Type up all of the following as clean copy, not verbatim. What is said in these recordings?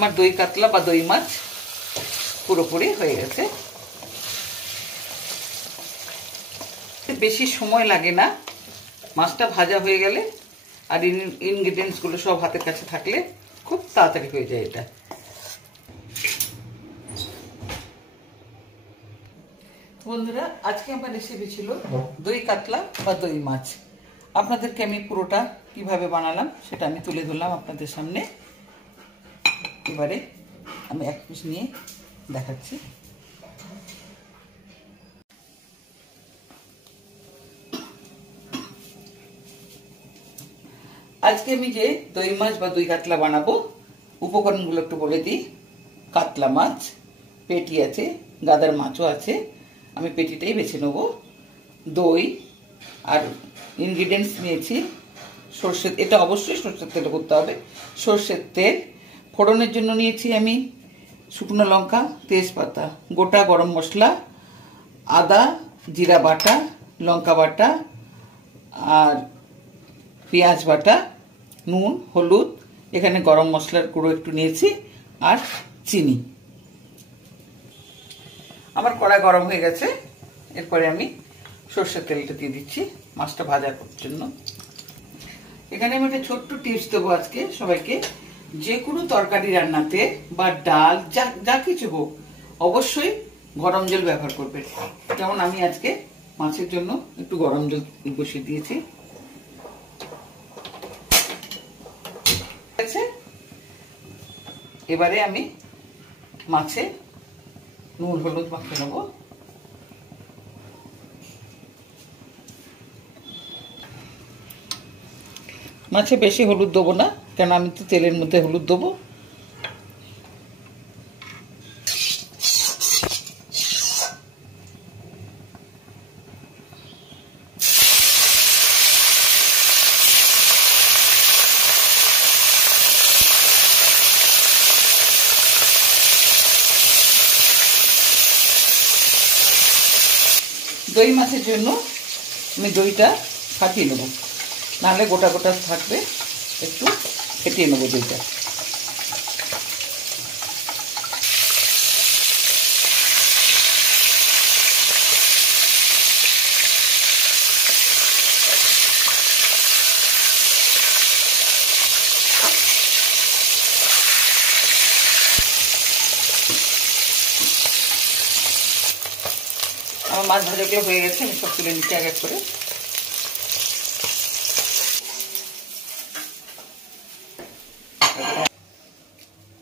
আমার দই কাতলা বা দই মাছ পুরোপুরি হয়ে গেছে। বেশি সময় লাগে না, মাছটা ভাজা হয়ে গেলে আর ইনগ্রিডিয়েন্টসগুলো সব হাতের কাছে থাকলে খুব তাড়াতাড়ি হয়ে যায় এটা। বন্ধুরা, আজকে আমার রেসিপি ছিল দই কাতলা বা দই মাছ। আপনাদেরকে আমি পুরোটা কিভাবে বানালাম সেটা আমি তুলে ধরলাম আপনাদের সামনে। এবারে আমি এক পিস নিয়ে দেখাচ্ছি। আজকে আমি যে দই মাছ বা দই কাতলা বানাবো, উপকরণগুলো একটু বলে দিই। কাতলা মাছ, পেটি আছে, গাদার মাছও আছে, আমি পেটিটাই বেছে নেব। দই আর ইনগ্রিডিয়েন্টস নিয়েছি সর্ষের, এটা অবশ্যই সর্ষের তেলে করতে হবে, সর্ষের তেল। ফোড়নের জন্য নিয়েছি আমি শুকনো লঙ্কা, তেজপাতা, গোটা গরম মশলা, আদা জিরা বাটা, লঙ্কা বাটা আর পেঁয়াজ বাটা, নুন, হলুদ, এখানে গরম মশলার গুঁড়ো একটু নিয়েছি আর চিনি। আমার কড়াই গরম হয়ে গেছে, এরপরে আমি সর্ষের তেলটা দিয়ে দিচ্ছি মাছটা ভাজা করার জন্য। এখানে আমি একটা ছোট্ট টিপস দেবো আজকে সবাইকে। যে কোনো তরকারি রান্নাতে বা ডাল যা কিছু হোক অবশ্যই গরম জল ব্যবহার করবেন। যেমন আমি আজকে মাছের জন্য একটু গরম জল বসিয়ে দিয়েছি। এবারে আমি মাছে নুন হলুদ মাখিয়ে নেব। মাছে বেশি হলুদ দেবো না, কেন আমি তো তেলের মধ্যে হলুদ দেবো। দই মাছের জন্য আমি দইটা ফাটিয়ে নেব, নাহলে গোটা গোটা থাকবে, একটু ফেটিয়ে নেবো দইটা। আমার মাছ ভাজাগুলো হয়ে গেছে, আমি সব তুলে নিচ্ছি এক এক করে।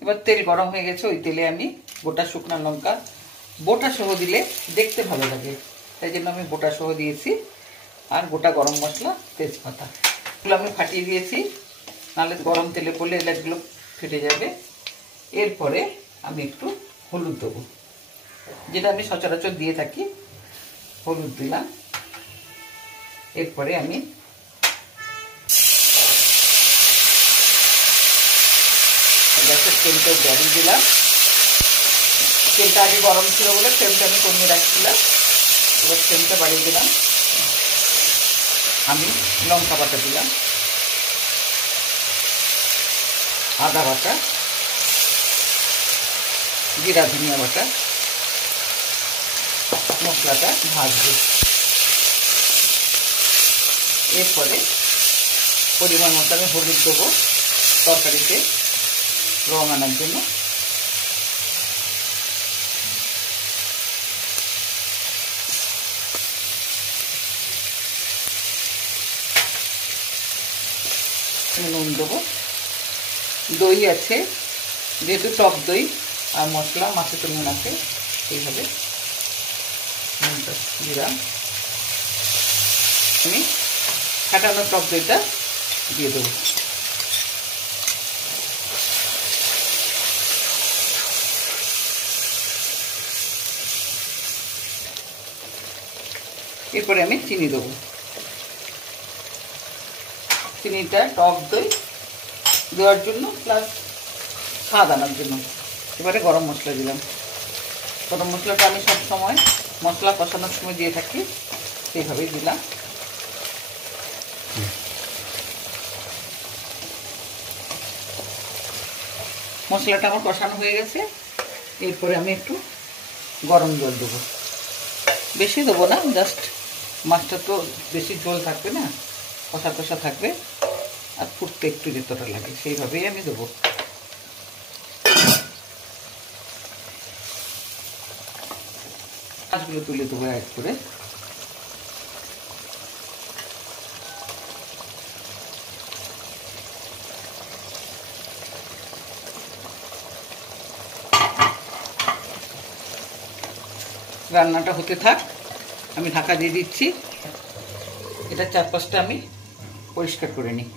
এবার তেল গরম হয়ে গেছে, ওই তেলে আমি গোটা শুকনো লঙ্কা বোটা সহ দিলে দেখতে ভালো লাগে, তাই জন্য আমি বোটা সহ দিয়েছি। আর গোটা গরম মশলা, তেজপাতা এগুলো আমি ফাটিয়ে দিয়েছি, নাহলে গরম তেলে পড়লে এলাচগুলো ফেটে যাবে। এরপরে আমি একটু হলুদ দেবো, যেটা আমি সচরাচর দিয়ে থাকি, হলুদ দিলাম। এরপরে আমি গ্যাসের তেলটা বাড়িয়ে দিলাম। তেলটা আগে গরম ছিল বলে ফ্লেমটা আমি কমিয়ে রাখছিলাম, এবার ফ্লেমটা বাড়িয়ে দিলাম। আমি লঙ্কা বাটা দিলাম, আদা বাটা, জিরা ধনিয়া বাটা, মশলাটা ভাজবো। এরপরে পরিমাণ মতো আমি হলুদ দেবো তরকারিতে রং আনার জন্য। নুন দেবো, দই আছে যেহেতু টক দই আর মশলা মাছে তো নুন আছে, এইভাবে নুনটা দিলাম। আমি ফাটানো টক দইটা দিয়ে দেবো। এরপরে আমি চিনি দেবো, চিনিটা টক দই দেওয়ার জন্য প্লাস স্বাদ আনার জন্য। এবারে গরম মশলা দিলাম, গরম মশলাটা আমি সব সময় মশলা কষানোর সময় দিয়ে থাকি, সেইভাবেই দিলাম। মশলাটা আমার কষানো হয়ে গেছে। এরপরে আমি একটু গরম জল দেবো, বেশি দেবো না, জাস্ট মাছটা তো বেশি ঝোল থাকবে না, কষা কষা থাকবে, আর ফুটতে একটু যতটা লাগে সেইভাবেই আমি দেবো। মাছগুলো তুলে দেবো এক করে। রান্নাটা হতে থাক, আমি ঢাকা দিয়ে দিচ্ছি। এটা চারপাশটা আমি পরিষ্কার করে নিই।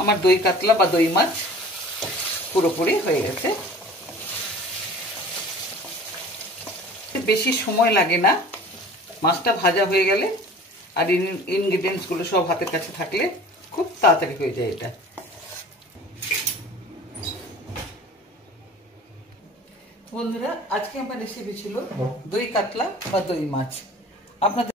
আমার দই কাতলা বা দই মাছ পুরোপুরি হয়ে গেছে। বেশি সময় লাগে না, মাছটা ভাজা হয়ে গেলে আর ইনগ্রিডিয়েন্টসগুলো সব হাতের কাছে থাকলে খুব তাড়াতাড়ি হয়ে যায় এটা। বন্ধুরা, আজকে আমার রেসিপি ছিল দই কাতলা বা দই মাছ। আপনাদের